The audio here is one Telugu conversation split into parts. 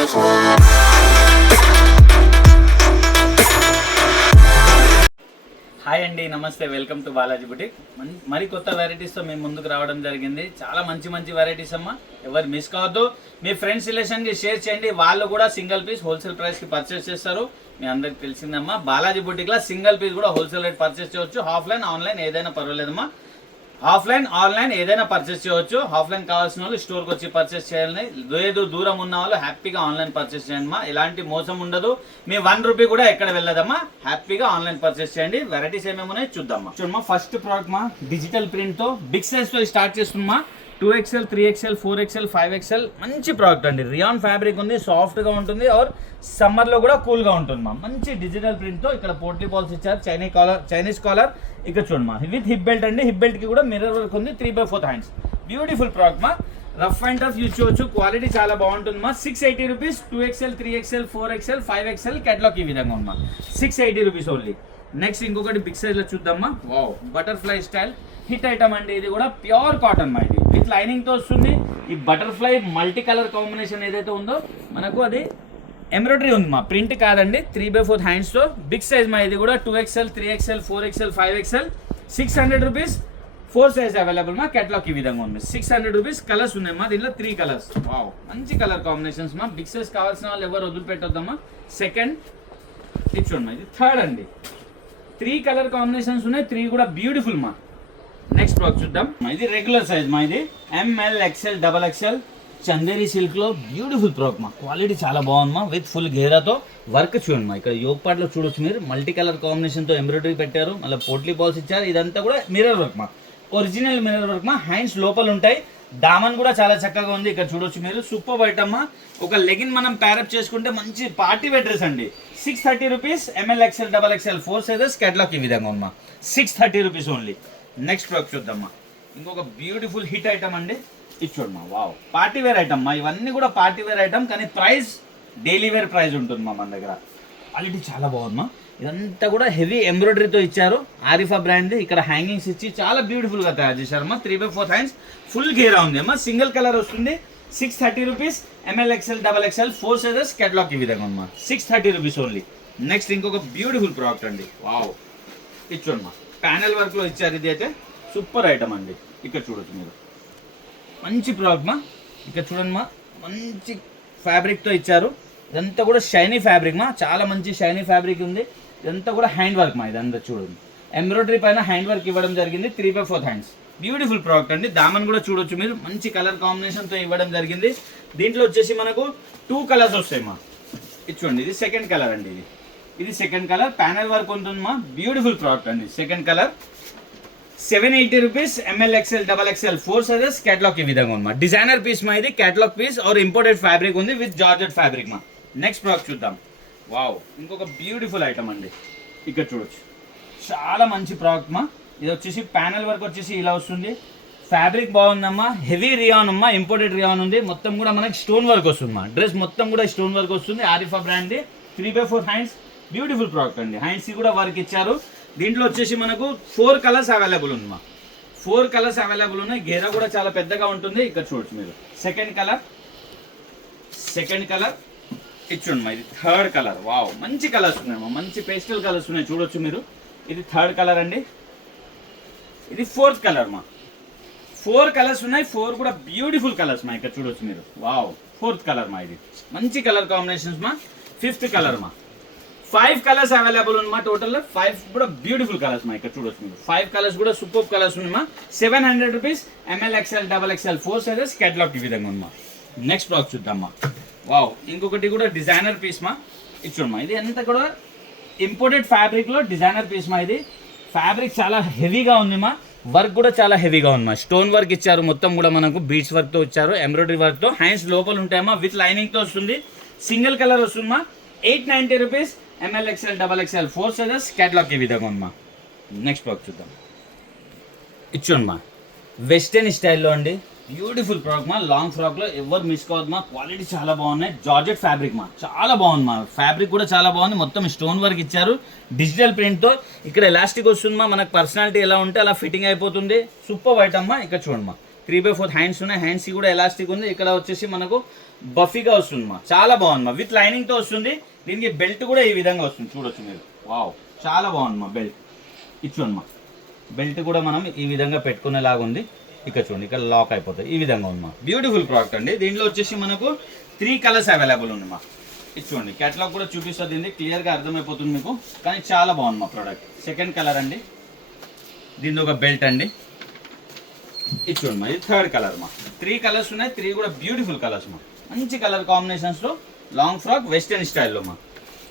హాయ్ అండి, నమస్తే, వెల్కమ్ టు బాలాజీ బుటిక్. మరి కొత్త వెరైటీస్తో మేము ముందుకు రావడం జరిగింది. చాలా మంచి మంచి వెరైటీస్ అమ్మా, ఎవరు మిస్ కావద్దు. మీ ఫ్రెండ్స్ రిలేషన్కి షేర్ చేయండి, వాళ్ళు కూడా సింగిల్ పీస్ హోల్సేల్ ప్రైస్కి పర్చేస్ చేస్తారు. మీ అందరికి తెలిసిందమ్మా, బాలాజీ బుటిక్లో సింగిల్ పీస్ కూడా హోల్సేల్ రేట్ పర్చేస్ చేయవచ్చు. ఆఫ్లైన్ ఆన్లైన్ ఏదైనా పర్వాలేదమ్మా. ఆఫ్లైన్ ఆన్లైన్ ఏదైనా పర్చేస్ చేయవచ్చు. ఆఫ్లైన్ కావాల్సిన వాళ్ళు స్టోర్కి వచ్చి పర్చేస్ చేయాలని, లేదు దూరం ఉన్న వాళ్ళు హ్యాపీగా ఆన్లైన్ పర్చేస్ చేయండి. ఎలాంటి మోసం ఉండదు. మీ ₹1 కూడా ఎక్కడ వెళ్ళదమ్మా. హ్యాపీగా ఆన్లైన్ పర్చేస్ చేయండి. వెరైటీస్ ఏమేమి ఉన్నాయో చూద్దామా. చూడమ్మా, ఫస్ట్ ప్రోడక్ట్ మా డిజిటల్ ప్రింట్తో బిగ్ సైజ్తో స్టార్ట్ చేస్తున్నా. 2XL, 3XL, 4XL, 5XL మంచి ప్రోడక్ట్ అండి. రియాన్ ఫ్యాబ్రిక్ ఉంది, సాఫ్ట్గా ఉంటుంది, ఆర్ సమ్మర్లో కూడా కూల్గా ఉంటుంది మా. మంచి డిజిటల్ ప్రింట్తో ఇక్కడ పోట్లీ బాల్స్ ఇచ్చారు. చైనీస్ కాలర్ ఇక్కడ చూడమ్మా, విత్ హిప్ బెల్ట్ అండి. హిప్ బెల్ట్కి కూడా మిర్రర్ వర్క్ ఉంది. 3/4 హ్యాండ్స్, బ్యూటిఫుల్ ప్రోడక్ట్ మా. రఫ్ అండ్ టఫ్ యూజ్ చేయవచ్చు. క్వాలిటీ చాలా బాగుంటుంది మా. ₹680. 2XL, 3XL, 4XL, 5XL catalogue ఈ విధంగా ఉందమ్మా. ₹680 ఓన్లీ. నెక్స్ట్ ఇంకొకటి బిగ్ సైజ్లో చూద్దామా. Wow, butterfly style hit item అండి. ఇది కూడా ప్యూర్ కాటన్ మా. ఇది విత్ లైనింగ్తో వస్తుంది. ఈ బటర్ఫ్లై మల్టీ కలర్ కాంబినేషన్ ఏదైతే ఉందో మనకు అది ఎంబ్రాయిడరీ ఉంది మా, ప్రింట్ కాదండి. 3/4 హ్యాండ్స్తో బిగ్ సైజ్ మా. ఇది కూడా 2XL, 3XL, 4XL, 5XL. ₹600. 4 size available మా. కేటలాగ్ ఈ విధంగా ఉంది. ₹600. కలర్స్ ఉన్నాయి మా, దీంట్లో 3 కలర్స్. వావ్, మంచి కలర్ కాంబినేషన్స్ మా. బిగ్ సైజ్ కావాల్సిన వాళ్ళు ఎవరు వదిలిపెట్టొద్దమ్మా. సెకండ్ ఇది చూడమ్మా, ఇది థర్డ్ అండి. 3 కలర్ కాంబినేషన్స్ ఉన్నాయి. 3 కూడా బ్యూటిఫుల్ మా. నెక్స్ట్ ప్రోడక్ట్ చూద్దాం. ఇది రెగ్యులర్ సైజ్ మా. ఇది ML, XL, XXL Chanderi silk లో బ్యూటిఫుల్ ప్రోడక్ట్ మా. క్వాలిటీ చాలా బాగుంది మా. విత్ ఫుల్ గేరాతో వర్క్ చూడండి మా. ఇక్కడ యోగ్ పార్ట్ లో చూడొచ్చు మీరు, మల్టీ కలర్ కాంబినేషన్ తో ఎంబ్రాయిడరీ పెట్టారు. మళ్ళీ పోట్లీ బాల్స్ ఇచ్చారు. ఇదంతా కూడా మిర్రర్ వర్క్ మా, ఒరిజినల్ మిర్రర్ వర్క్ మా. హ్యాండ్స్ లోపల ఉంటాయి. దామన్ కూడా చాలా చక్కగా ఉంది. ఇక్కడ చూడొచ్చు మీరు, సూపర్ ఐటమ్ మా. ఒక లెగిన్ మనం ప్యారప్ చేసుకుంటే మంచి పార్టీ వేర్ డ్రెస్ అండి. ₹630. ML, XL, XXL 4 sizes. Catalogue ఈ విధంగా ఉంది మా. ₹630 ఓన్లీ. నెక్స్ట్ ప్రోడక్ట్ చూద్దామా. ఇంకొక బ్యూటిఫుల్ హిట్ ఐటమ్ అండి. ఇది చూడమ్మా, వావ్, పార్టీ వేర్ ఐటమ్ మా. ఇవన్నీ కూడా పార్టీ వేర్ ఐటమ్, కానీ ప్రైస్ డైలీ వేర్ ప్రైస్ ఉంటుంది మా. మన దగ్గర క్వాలిటీ చాలా బాగుందమ్మా. ఇదంతా కూడా హెవీ ఎంబ్రాయిడరీతో ఇచ్చారు. ఆరిఫా బ్రాండ్. ఇక్కడ హ్యాంగింగ్స్ ఇచ్చి చాలా బ్యూటిఫుల్గా తయారు చేశారమ్మా. 3/4 హ్యాండ్స్, ఫుల్ గేరా ఉంది అమ్మా. సింగిల్ కలర్ వస్తుంది. ₹630. ML, XL, XXL 4 sizes. Catalogue ఈ విధంగా ఉందమ్మా. ₹630 ఓన్లీ. నెక్స్ట్ ఇంకొక బ్యూటిఫుల్ ప్రోడక్ట్ అండి. వావ్, ఇది చూడమ్మా, ప్యానెల్ వర్క్లో ఇచ్చారు. ఇది అయితే సూపర్ ఐటమ్ అండి. ఇక్కడ చూడొచ్చు మీరు, మంచి ప్రోడక్ట్ మా. ఇక్కడ చూడండి మా, మంచి ఫ్యాబ్రిక్తో ఇచ్చారు. ఇదంతా కూడా షైనీ ఫ్యాబ్రిక్ మా. చాలా మంచి షైనీ ఫ్యాబ్రిక్ ఉంది. ఇదంతా కూడా హ్యాండ్ వర్క్ మా. ఇదంతా చూడండి, ఎంబ్రాయిడరీ పైన హ్యాండ్ వర్క్ ఇవ్వడం జరిగింది. 3/4 హ్యాండ్స్, బ్యూటిఫుల్ ప్రోడక్ట్ అండి. దామన్ కూడా చూడొచ్చు మీరు, మంచి కలర్ కాంబినేషన్తో ఇవ్వడం జరిగింది. దీంట్లో వచ్చేసి మనకు 2 కలర్స్ వస్తాయి మా. ఇది చూడండి, ఇది సెకండ్ కలర్ అండి. ఇది సెకండ్ కలర్. ప్యానెల్ వర్క్ ఉంటుంది మా. బ్యూటిఫుల్ ప్రోడక్ట్ అండి. Second colour. ₹780. ML, XL, XXL 4 sizes. Catalogue ఈ విధంగా ఉంది మా. డిజైనర్ పీస్ మా. ఇది catalogue piece are imported fabric ఉంది విత్ జార్జెట్ ఫ్యాబ్రిక్ మా. నెక్స్ట్ ప్రోడక్ట్ చూద్దాం. వావ్, ఇంకొక బ్యూటిఫుల్ ఐటమ్ అండి. ఇక్కడ చూడొచ్చు, చాలా మంచి ప్రోడక్ట్ మా. ఇది వచ్చేసి ప్యానెల్ వర్క్ వచ్చేసి ఇలా వస్తుంది. ఫ్యాబ్రిక్ బాగుందమ్మా. హెవీ రియాన్ అమ్మా, ఇంపోర్టెడ్ రియాన్ ఉంది. మొత్తం కూడా మనకి స్టోన్ వర్క్ వస్తుంది మా. డ్రెస్ మొత్తం కూడా స్టోన్ వర్క్ వస్తుంది. Arifa brand. 3/4 hands, beautiful product అండి. హ్యాండ్స్ కూడా వర్క్ ఇచ్చారు. దీంట్లో వచ్చేసి మనకు 4 కలర్స్ అవైలబుల్ ఉంది మా. 4 కలర్స్ అవైలబుల్ ఉన్నాయి. గేరా కూడా చాలా పెద్దగా ఉంటుంది. ఇక్కడ చూడొచ్చు మీరు, సెకండ్ కలర్. ఇది చూడండి మా, ఇది థర్డ్ కలర్. వావ్, మంచి కలర్స్ ఉన్నాయి మా. మంచి పేస్టల్ కలర్స్ ఉన్నాయి, చూడొచ్చు మీరు. ఇది థర్డ్ కలర్ అండి. ఇది ఫోర్త్ కలర్ మా. 4 కలర్స్ ఉన్నాయి. 4 కూడా బ్యూటిఫుల్ కలర్స్ మా. ఇక్కడ చూడొచ్చు మీరు, వావ్, ఫోర్త్ కలర్ మా. ఇది మంచి కలర్ కాంబినేషన్స్ మా. ఫిఫ్త్ కలర్ మా. 5 కలర్స్ అవైలబుల్ ఉంది మా. టోటల్ 5 కూడా బ్యూటిఫుల్ కలర్స్ మా. ఇక్కడ చూడొచ్చు మీరు, 5 కలర్స్ కూడా సూపర్ కలర్స్ ఉంది మా. ₹700. ML, XL, XXL 4 sizes. Catalogue ఈ విధంగా ఉంది మా. నెక్స్ట్ ప్రోడక్ట్ చూద్దామా. వావ్, ఇంకొకటి కూడా డిజైనర్ పీస్ మా. ఇది చూడమ్మా, ఇది అంతా కూడా ఇంపోర్టెడ్ ఫ్యాబ్రిక్లో డిజైనర్ పీస్ మా. ఇది ఫ్యాబ్రిక్ చాలా హెవీగా ఉంది మా. వర్క్ కూడా చాలా హెవీగా ఉంది మా. స్టోన్ వర్క్ ఇచ్చారు. మొత్తం కూడా మనకు బీడ్స్ వర్క్తో ఇచ్చారు. ఎంబ్రాయిడరీ వర్క్తో. హ్యాండ్స్ లోపల ఉంటాయమ్మా. విత్ లైనింగ్తో వస్తుంది. సింగిల్ కలర్ వస్తుంది మా. ₹890. ML, XL, XXL 4 sizes. Catalogue ఈ విధంగా ఉంది మా. నెక్స్ట్ ప్రోడక్ట్ చూద్దాం. ఇచ్చోండి మా, వెస్టర్న్ స్టైల్లో అండి. బ్యూటిఫుల్ ప్రోడక్ట్ మా. లాంగ్ ఫ్రాక్లో ఎవరు మిస్ కావద్దు మా. క్వాలిటీ చాలా బాగున్నాయి. జార్జెట్ ఫ్యాబ్రిక్ మా, చాలా బాగుంది మా. ఫ్యాబ్రిక్ కూడా చాలా బాగుంది. మొత్తం స్టోన్ వర్క్ ఇచ్చారు. డిజిటల్ ప్రింట్తో. ఇక్కడ ఎలాస్టిక్ వస్తుంది మా. మనకు పర్సనాలిటీ ఎలా ఉంటే అలా ఫిట్టింగ్ అయిపోతుంది. సూపర్ ఐటమ్ మా. ఇక్కడ చూడండి మా, 3/4 హ్యాండ్స్ ఉన్నాయి, హ్యాండ్స్ కూడా ఎలాస్టిక్ ఉంది. ఇక్కడ వచ్చేసి మనకు బఫీగా వస్తుంది మా, చాలా బాగుంది మా, విత్ లైనింగ్తో వస్తుంది. దీనికి బెల్ట్ కూడా ఈ విధంగా వస్తుంది, చూడొచ్చు మీరు. వావ్, చాలా బాగుంది మా బెల్ట్. ఇచ్చోండి మా, బెల్ట్ కూడా మనం ఈ విధంగా పెట్టుకునేలాగా ఉంది. ఇక్కడ చూడండి, ఇక్కడ లాక్ అయిపోతుంది, ఈ విధంగా ఉంది మా. బ్యూటిఫుల్ ప్రోడక్ట్ అండి. దీంట్లో వచ్చేసి మనకు 3 కలర్స్ అవైలబుల్ ఉంది మా. ఇది చూడండి, క్యాటలాగ్ కూడా చూపిస్తుంది, దీన్ని క్లియర్గా అర్థమైపోతుంది మీకు. కానీ చాలా బాగుంది మా ప్రోడక్ట్. సెకండ్ కలర్ అండి, దీని ఒక బెల్ట్ అండి. ఇది చూడండి మా, ఇది థర్డ్ కలర్ మా. 3 కలర్స్ ఉన్నాయి, 3 కూడా బ్యూటిఫుల్ కలర్స్ మా. మంచి కలర్ కాంబినేషన్స్లో లాంగ్ ఫ్రాక్ వెస్టర్న్ స్టైల్లో మా.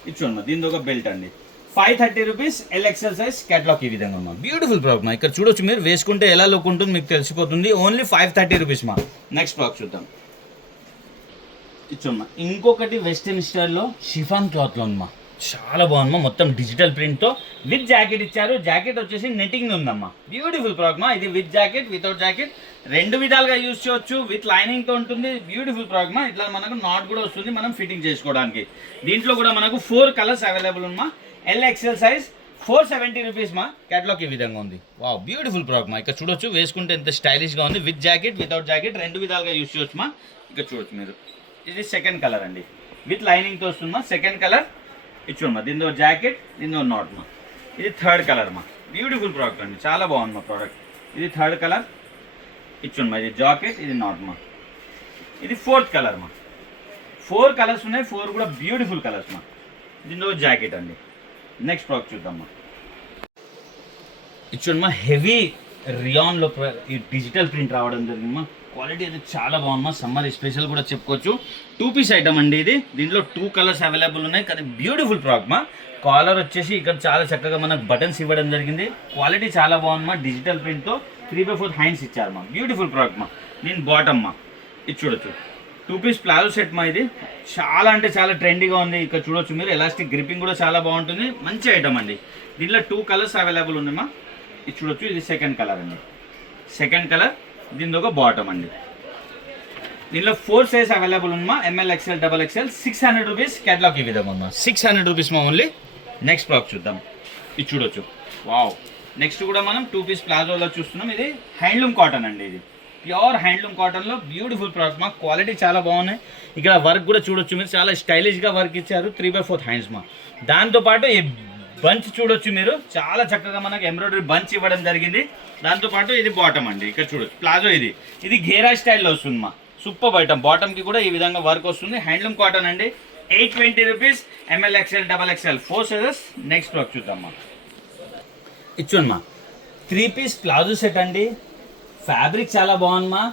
ఇది చూడండి మా, దీని ఒక బెల్ట్ అండి. 530 రూపీస్, ఎల్ఎక్సెల్ సైజ్, క్యాటలాగ్ ఈ విధంగా మా. బ్యూటిఫుల్ ప్రోడక్ట్ మా. ఇక్కడ చూడొచ్చు మీరు, వేసుకుంటే ఎలా లుక్ ఉంటుంది మీకు తెలిసిపోతుంది. ఓన్లీ 530 రూపీస్ మా. నెక్స్ట్ ప్రోడక్ట్ చూద్దాం. ఇచ్చమ్మా, ఇంకొకటి వెస్టర్న్ స్టైల్లో షిఫాన్ క్లాత్లో ఉందమ్మా. చాలా బాగుందమ్మా, మొత్తం డిజిటల్ ప్రింట్తో విత్ జాకెట్ ఇచ్చారు. జాకెట్ వచ్చేసి నెట్టింగ్ ఉందమ్మా. బ్యూటిఫుల్ ప్రోడక్ట్ మా. ఇది విత్ జాకెట్, వితౌట్ జాకెట్ 2 విధాలుగా యూజ్ చేయొచ్చు. విత్ లైనింగ్తో ఉంటుంది. బ్యూటిఫుల్ ప్రోడక్ట్ మా. ఇట్లా మనకు నాట్ కూడా వస్తుంది మనం ఫిట్టింగ్ చేసుకోవడానికి. దీంట్లో కూడా మనకు 4 కలర్స్ అవైలబుల్ ఉందమ్మా. ఎల్ఎక్సెల్ సైజ్, 470 రూపీస్ మా. క్యాటలాగ్ ఈ విధంగా ఉంది. వావ్, బ్యూటిఫుల్ ప్రోడక్ట్ మా. ఇక్కడ చూడొచ్చు, వేసుకుంటే ఎంత స్టైలిష్గా ఉంది. విత్ జాకెట్, వితౌట్ జాకెట్ 2 విధాలుగా యూజ్ చేయొచ్చు మా. ఇక్కడ చూడొచ్చు మీరు. ఇది సెకండ్ కలర్ అండి, విత్ లైనింగ్తో వస్తుందమ్మా. సెకండ్ కలర్ ఇచ్చుమా, దీనిలో జాకెట్, దీనిలో నాట్ మా. ఇది థర్డ్ కలర్ మా. బ్యూటిఫుల్ ప్రోడక్ట్ అండి, చాలా బాగుంది మా ప్రోడక్ట్. ఇది థర్డ్ కలర్ ఇచ్చుమా, ఇది జాకెట్, ఇది నాట్ మా. ఇది ఫోర్త్ కలర్ మా. 4 కలర్స్ ఉన్నాయి, 4 కూడా బ్యూటిఫుల్ కలర్స్ మా. దీనిలో జాకెట్ అండి. నెక్స్ట్ ప్రోడక్ట్ చూద్దామా. ఇచ్చుమా, హెవీ రియాన్లో ఈ డిజిటల్ ప్రింట్ రావడం జరిగిందమ్మా. క్వాలిటీ అయితే చాలా బాగుందమ్మా. సమ్మర్ స్పెషల్ కూడా చెప్పుకోవచ్చు. 2 పీస్ ఐటమ్ అండి ఇది. దీంట్లో 2 కలర్స్ అవైలబుల్ ఉన్నాయి. కానీ బ్యూటిఫుల్ ప్రోడక్ట్ మా. కాలర్ వచ్చేసి ఇక్కడ చాలా చక్కగా మనకు బటన్స్ ఇవ్వడం జరిగింది. క్వాలిటీ చాలా బాగుందమ్మా. డిజిటల్ ప్రింట్తో 3/4 హ్యాండ్స్ ఇచ్చారు మా. బ్యూటిఫుల్ ప్రోడక్ట్ మా. దీని బాటమ్ మా, ఇది చూడొచ్చు. 2 పీస్ ప్లాజో సెట్ మా. ఇది చాలా అంటే చాలా ట్రెండీగా ఉంది. ఇక్కడ చూడొచ్చు మీరు, ఎలాస్టిక్ గ్రిప్పింగ్ కూడా చాలా బాగుంటుంది. మంచి ఐటమ్ అండి. దీంట్లో 2 కలర్స్ అవైలబుల్ ఉంది మా. ఇది చూడొచ్చు, ఇది సెకండ్ కలర్ అండి. సెకండ్ కలర్, దీని ఒక బాటమ్ అండి. దీనిలో 4 సైజ్ అవైలబుల్ ఉందమ్మా. ML, XL, double XL. 600 rupees. Catalogue ఈ విధంగా ఉందా. 600 రూపీస్ మా ఓన్లీ. నెక్స్ట్ ప్రోడక్ట్ చూద్దాం. ఇది చూడొచ్చు. వావ్, నెక్స్ట్ కూడా మనం 2 పీస్ ప్లాజోలో చూస్తున్నాం. ఇది హ్యాండ్లూమ్ కాటన్ అండి. ఇది ప్యూర్ హ్యాండ్లూమ్ కాటన్లో బ్యూటిఫుల్ ప్రోడక్ట్ మా. క్వాలిటీ చాలా బాగున్నాయి. ఇక్కడ వర్క్ కూడా చూడొచ్చు మీరు, చాలా స్టైలిష్గా వర్క్ ఇచ్చారు. 3/4 హ్యాండ్స్ మా. దాంతోపాటు ఈ బంచ్ చూడొచ్చు మీరు, చాలా చక్కగా మనకు ఎంబ్రాయిడరీ బంచ్ ఇవ్వడం జరిగింది. దాంతోపాటు ఇది బాటమ్ అండి. ఇక్కడ చూడొచ్చు ప్లాజో. ఇది ఘేరా స్టైల్లో వస్తుంది మా. Super item. బాటమ్కి కూడా ఈ విధంగా వర్క్ వస్తుంది. హ్యాండ్లూమ్ కాటన్ అండి. 820 rupees. M L, XL, double XL, 4 sizes. Next product చూద్దామా. ఇచ్చుమా, 3 పీస్ ప్లాజో సెట్ అండి. ఫ్యాబ్రిక్ చాలా బాగుందమ్మా.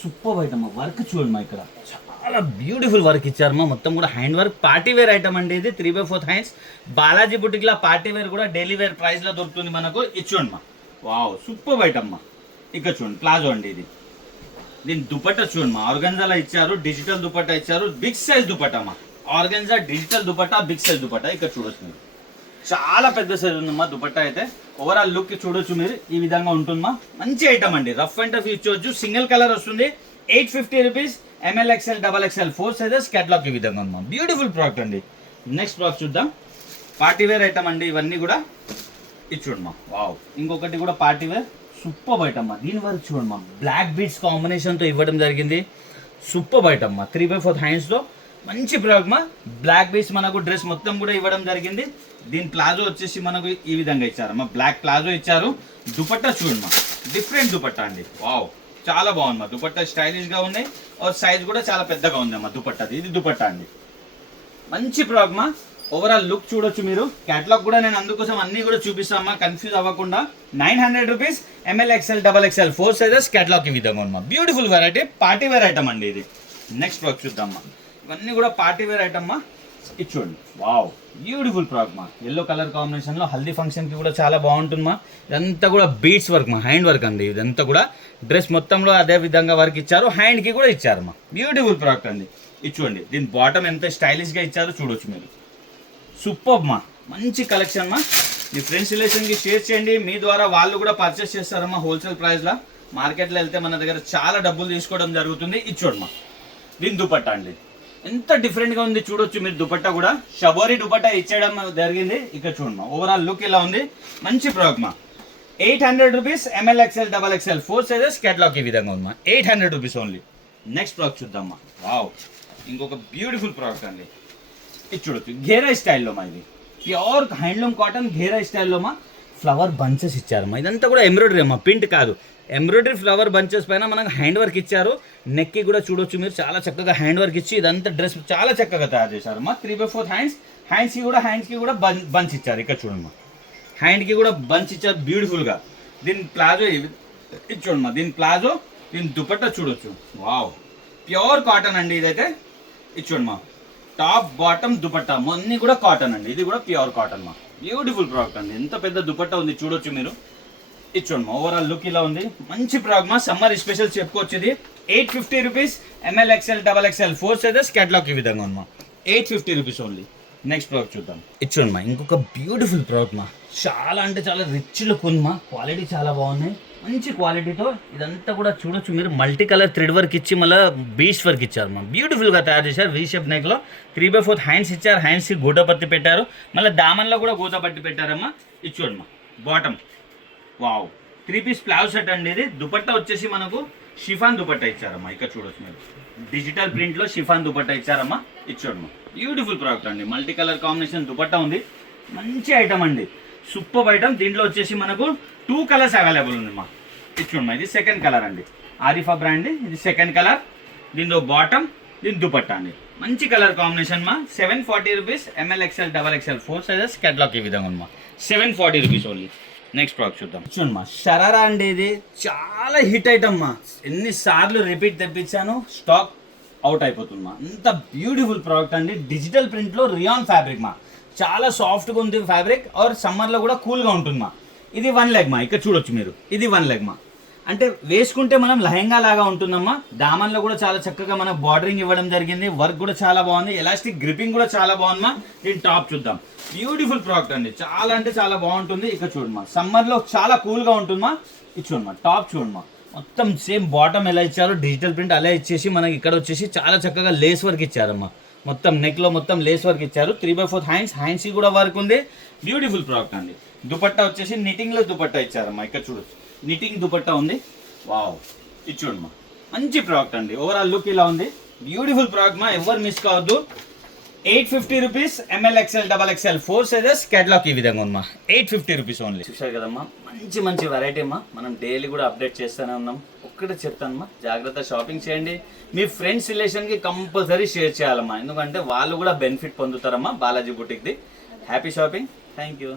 Super item. వర్క్ చూడమ్మా, ఇక్కడ చాలా బ్యూటిఫుల్ వర్క్ ఇచ్చారమ్మా. మొత్తం కూడా hand work. Party wear item అండి ఇది. 3/4 హ్యాండ్స్. బాలాజీ బుటిక్లో పార్టీ వేర్ కూడా డైలీ వేర్ ప్రైస్లో దొరుకుతుంది మనకు. ఇచ్చుండమ్మా. వావ్, సూపర్ ఐటమ్ మా. ఇక్కడ చూడండి, ప్లాజో అండి ఇది. దీని దుపట్టా చూడమ్మా, ఆర్గంజాలో ఇచ్చారు. డిజిటల్ దుపట్టా ఇచ్చారు. బిగ్ సైజ్ దుపట్టా మా. Organza, digital dupatta, big size dupatta. ఇక్కడ చూడొచ్చు మీరు, చాలా పెద్ద సైజ్ ఉందమ్మా దుపట్టా అయితే. ఓవరాల్ లుక్ చూడొచ్చు మీరు, ఈ విధంగా ఉంటుందమ్మా. మంచి ఐటమ్ అండి. రఫ్ అండ్ టఫ్ ఇచ్చవచ్చు. సింగిల్ కలర్ వస్తుంది. 850 rupees. M L, XL, double XL, 4 sizes. Catalogue ఈ విధంగా ఉందమ్మా. బ్యూటిఫుల్ ప్రోడక్ట్ అండి. నెక్స్ట్ ప్రోడక్ట్ చూద్దాం. పార్టీ వేర్ ఐటమ్ అండి ఇవన్నీ కూడా. ఇది చూడమ్మా. వావ్, ఇంకొకటి కూడా పార్టీ వేర్. సూపర్ ఐటమ్ మా. దీని వరకు చూడమ్మా, బ్లాక్ బీడ్స్ కాంబినేషన్తో ఇవ్వడం జరిగింది. సూపర్ ఐటమ్ మా. 3/4 హ్యాండ్స్లో మంచి ప్రోడక్ట్ మా. బ్లాక్ బీడ్స్ మనకు డ్రెస్ మొత్తం కూడా ఇవ్వడం జరిగింది. దీని ప్లాజో వచ్చేసి మనకు ఈ విధంగా ఇచ్చారమ్మా. బ్లాక్ ప్లాజో ఇచ్చారు. దుపట్టా చూడమ్మా, డిఫరెంట్ దుపట్టా అండి. వావ్, చాలా బాగుందమ్మా. దుపట్టా స్టైలిష్గా ఉన్నాయి. సైజ్ కూడా చాలా పెద్దగా ఉందమ్మా దుపట్టాది. ఇది దుపట్టా అండి. మంచి ప్రోడక్ట్ మా. ఓవరాల్ లుక్ చూడొచ్చు మీరు. క్యాటలాగ్ కూడా నేను అందుకోసం అన్ని కూడా చూపిస్తామా, కన్ఫ్యూజ్ అవ్వకుండా. 900 rupees. M L, XL, double XL, 4 sizes. Catalogue ఈ విధంగా ఉందమ్మా. Beautiful variety. Party wear item అండి ఇది. నెక్స్ట్ ప్రోడక్ట్ చూద్దామా. ఇవన్నీ కూడా పార్టీ వేర్ ఐటమ్ మా. ఇది చూడండి. వావ్, బ్యూటిఫుల్ ప్రోడక్ట్ మా. ఎల్లో కలర్ కాంబినేషన్లో హల్దీ ఫంక్షన్కి కూడా చాలా బాగుంటుంది మా. ఇదంతా కూడా బీడ్స్ వర్క్ మా. హ్యాండ్ వర్క్ అండి. ఇదంతా కూడా డ్రెస్ మొత్తంలో అదే విధంగా వర్క్ ఇచ్చారు. హ్యాండ్కి కూడా ఇచ్చారు మా. బ్యూటిఫుల్ ప్రోడక్ట్ అండి. ఇది చూడండి. దీని బాటమ్ ఎంత స్టైలిష్గా ఇచ్చారో చూడొచ్చు మీరు. సూపర్ మా. మంచి కలెక్షన్ మా. మీ ఫ్రెండ్స్ రిలేషన్కి షేర్ చేయండి. మీ ద్వారా వాళ్ళు కూడా పర్చేస్ చేస్తారమ్మా హోల్సేల్ ప్రైస్లో. మార్కెట్లో వెళ్తే మన దగ్గర చాలా డబ్బులు తీసుకోవడం జరుగుతుంది. ఇది చూడమ్మా. దీని దుపట్టా అండి. ఎంత డిఫరెంట్గా ఉంది చూడొచ్చు మీరు. దుపట్టా కూడా షబోరి దుపట్టా ఇచ్చేయడం జరిగింది. ఇక్కడ చూడమ్మా. ఓవరాల్ లుక్ ఇలా ఉంది. మంచి ప్రోడక్ట్ మా. 800 rupees M L XL double XL 4 sizes catalogue ఈ విధంగా ఉందమ్మా. 800 రూపీస్ ఓన్లీ. నెక్స్ట్ ప్రోడక్ట్ చూద్దామా. వావ్, ఇంకొక బ్యూటిఫుల్ ప్రోడక్ట్ అండి. ఇది చూడొచ్చు, ఘేరా స్టైల్లో మా. ఇది ప్యూర్ హ్యాండ్లూమ్ కాటన్ ఘేరా స్టైల్లో మా. ఫ్లవర్ బంచెస్ ఇచ్చారమ్మా. ఇదంతా కూడా ఎంబ్రాయిడరీ అమ్మా, ప్రింట్ కాదు. ఎంబ్రాయిడరీ ఫ్లవర్ బంచెస్ పైన మనకు హ్యాండ్ వర్క్ ఇచ్చారు. నెక్కి కూడా చూడొచ్చు మీరు, చాలా చక్కగా హ్యాండ్ వర్క్ ఇచ్చి ఇదంతా డ్రెస్ చాలా చక్కగా తయారు చేశారమ్మా. 3/4 హ్యాండ్స్కి కూడా బంచ్ ఇచ్చారు. ఇక్కడ చూడమ్మా, హ్యాండ్కి కూడా బంచ్ ఇచ్చారు బ్యూటిఫుల్గా. దీని ప్లాజో ఇది చూడమ్మా, దీని ప్లాజో, దీని దుపట్టా చూడొచ్చు. వావ్, ప్యూర్ కాటన్ అండి ఇదైతే. ఇది చూడమ్మా, టాప్ బాటమ్ దుపట్టా అన్నీ కూడా కాటన్ అండి. ఇది కూడా ప్యూర్ కాటన్ మా. బ్యూటిఫుల్ ప్రోడక్ట్ అండి. ఎంత పెద్ద దుపట్టా ఉంది చూడొచ్చు మీరు. ఇది చూడమ్మా, ఓవరాల్ లుక్ ఇలా ఉంది. మంచి ప్రోడక్ట్ మా, సమ్మర్ స్పెషల్ చెప్పుకోవచ్చు. ఇది 850 rupees M L XL double XL 4 sizes catalogue ఈ విధంగా ఉందమ్మా. 850 రూపీస్ ఓన్లీ. నెక్స్ట్ ప్రోడక్ట్ చూద్దాం. ఇది చూడమ్మా, ఇంకొక బ్యూటిఫుల్ ప్రోడక్ట్ మా. చాలా అంటే చాలా రిచ్ లుక్ ఉంది మా. క్వాలిటీ చాలా బాగున్నాయి, మంచి క్వాలిటీతో. ఇదంతా కూడా చూడొచ్చు మీరు, మల్టీ కలర్ థ్రెడ్ వర్క్ ఇచ్చి మళ్ళీ బీచ్ వర్క్ ఇచ్చారు మా. బ్యూటిఫుల్గా తయారు చేశారు. వీ షేప్ నెక్లో 3/4 హ్యాండ్స్ ఇచ్చారు. హ్యాండ్స్కి గూటపత్తి పెట్టారు, మళ్ళీ దామన్లో కూడా గూటపత్తి పెట్టారమ్మా. ఇది చూడమ్మా, బాటమ్. వావ్, 3 పీస్ ప్లావ్ సెట్ అండి ఇది. దుపట్టా వచ్చేసి మనకు షిఫాన్ దుపట్టా ఇచ్చారమ్మా. ఇక్కడ చూడొచ్చు మీరు, డిజిటల్ ప్రింట్లో షిఫాన్ దుపట్టా ఇచ్చారమ్మా. ఇది చూడమ్మా, బ్యూటిఫుల్ ప్రోడక్ట్ అండి. మల్టీ కలర్ కాంబినేషన్ దుపట్టా ఉంది. మంచి ఐటమ్ అండి, సూపర్ ఐటమ్. దీంట్లో వచ్చేసి మనకు 2 కలర్స్ అవైలబుల్ ఉంది మా. ఇది చూడమ్మా, ఇది సెకండ్ కలర్ అండి. ఆరిఫా బ్రాండ్, ఇది సెకండ్ కలర్. దీంట్లో బాటమ్, దీని దుపట్టా అండి. మంచి కలర్ కాంబినేషన్ మా. 740 rupees M L XL double XL 4 sizes catalogue ఈ విధంగా ఉంది మా. 740 రూపీస్ ఓన్లీ. నెక్స్ట్ ప్రోడక్ట్ చూద్దాం. చూడమ్మా, షరారా అండి. ఇది చాలా హిట్ ఐటమ్ మా. ఎన్నిసార్లు రిపీట్ తెప్పించాను, స్టాక్ అవుట్ అయిపోతుందమ్మా. అంత బ్యూటిఫుల్ ప్రోడక్ట్ అండి. డిజిటల్ ప్రింట్లో రియాన్ ఫ్యాబ్రిక్ మా. చాలా సాఫ్ట్గా ఉంది ఫ్యాబ్రిక్, ఆర్ సమ్మర్లో కూడా కూల్గా ఉంటుంది మా. ఇది 1 లెగ్ మా. ఇక్కడ చూడొచ్చు మీరు, ఇది 1 లెగ్ మా. అంటే వేసుకుంటే మనం లెహంగా లాగా ఉంటుందమ్మా. దామన్లో కూడా చాలా చక్కగా మనకు బార్డరింగ్ ఇవ్వడం జరిగింది. వర్క్ కూడా చాలా బాగుంది. ఎలాస్టిక్ గ్రిప్పింగ్ కూడా చాలా బాగుందమ్మా. దీని టాప్ చూద్దాం. బ్యూటిఫుల్ ప్రోడక్ట్ అండి, చాలా అంటే చాలా బాగుంటుంది. ఇక్కడ చూడమ్మా, సమ్మర్లో చాలా కూల్గా ఉంటుందమ్మా. ఇది చూడమ్మా, టాప్ చూడమ్మా, మొత్తం సేమ్ బాటమ్ ఎలా ఇచ్చారో డిజిటల్ ప్రింట్ అలా ఇచ్చేసి మనకి ఇక్కడ వచ్చేసి చాలా చక్కగా లేస్ వర్క్ ఇచ్చారమ్మా. మొత్తం నెక్లో మొత్తం లేస్ వర్క్ ఇచ్చారు. 3/4 హ్యాండ్స్కి కూడా వర్క్ ఉంది. బ్యూటిఫుల్ ప్రోడక్ట్ అండి. దుపట్టా వచ్చేసి నిటింగ్లో దుపట్టా ఇచ్చారమ్మా. ఇక్కడ చూడొచ్చు, నిటింగ్ దుపట్టా ఉంది. వావ్, ఇది చూడమ్మా, మంచి ప్రోడక్ట్ అండి. ఓవరాల్ లుక్ ఇలా ఉంది. బ్యూటిఫుల్ ప్రోడక్ట్ మా, ఎవరు మిస్ కావద్దు. 850 rupees M L XL double XL 4 sizes catalogue ఈ విధంగా ఉందమ్మా. 850 రూపీస్ ఓన్లీ. చూసారు కదమ్మా, మంచి మంచి వెరైటీ అమ్మా. మనం డైలీ కూడా అప్డేట్ చేస్తూనే ఉన్నాం. ఒక్కటే చెప్తానమ్మా, జాగ్రత్త షాపింగ్ చేయండి. మీ ఫ్రెండ్స్ రిలేషన్కి కంపల్సరీ షేర్ చేయాలమ్మా, ఎందుకంటే వాళ్ళు కూడా బెనిఫిట్ పొందుతారమ్మా బాలాజీ బుటిక్ది. Happy shopping. Thank you.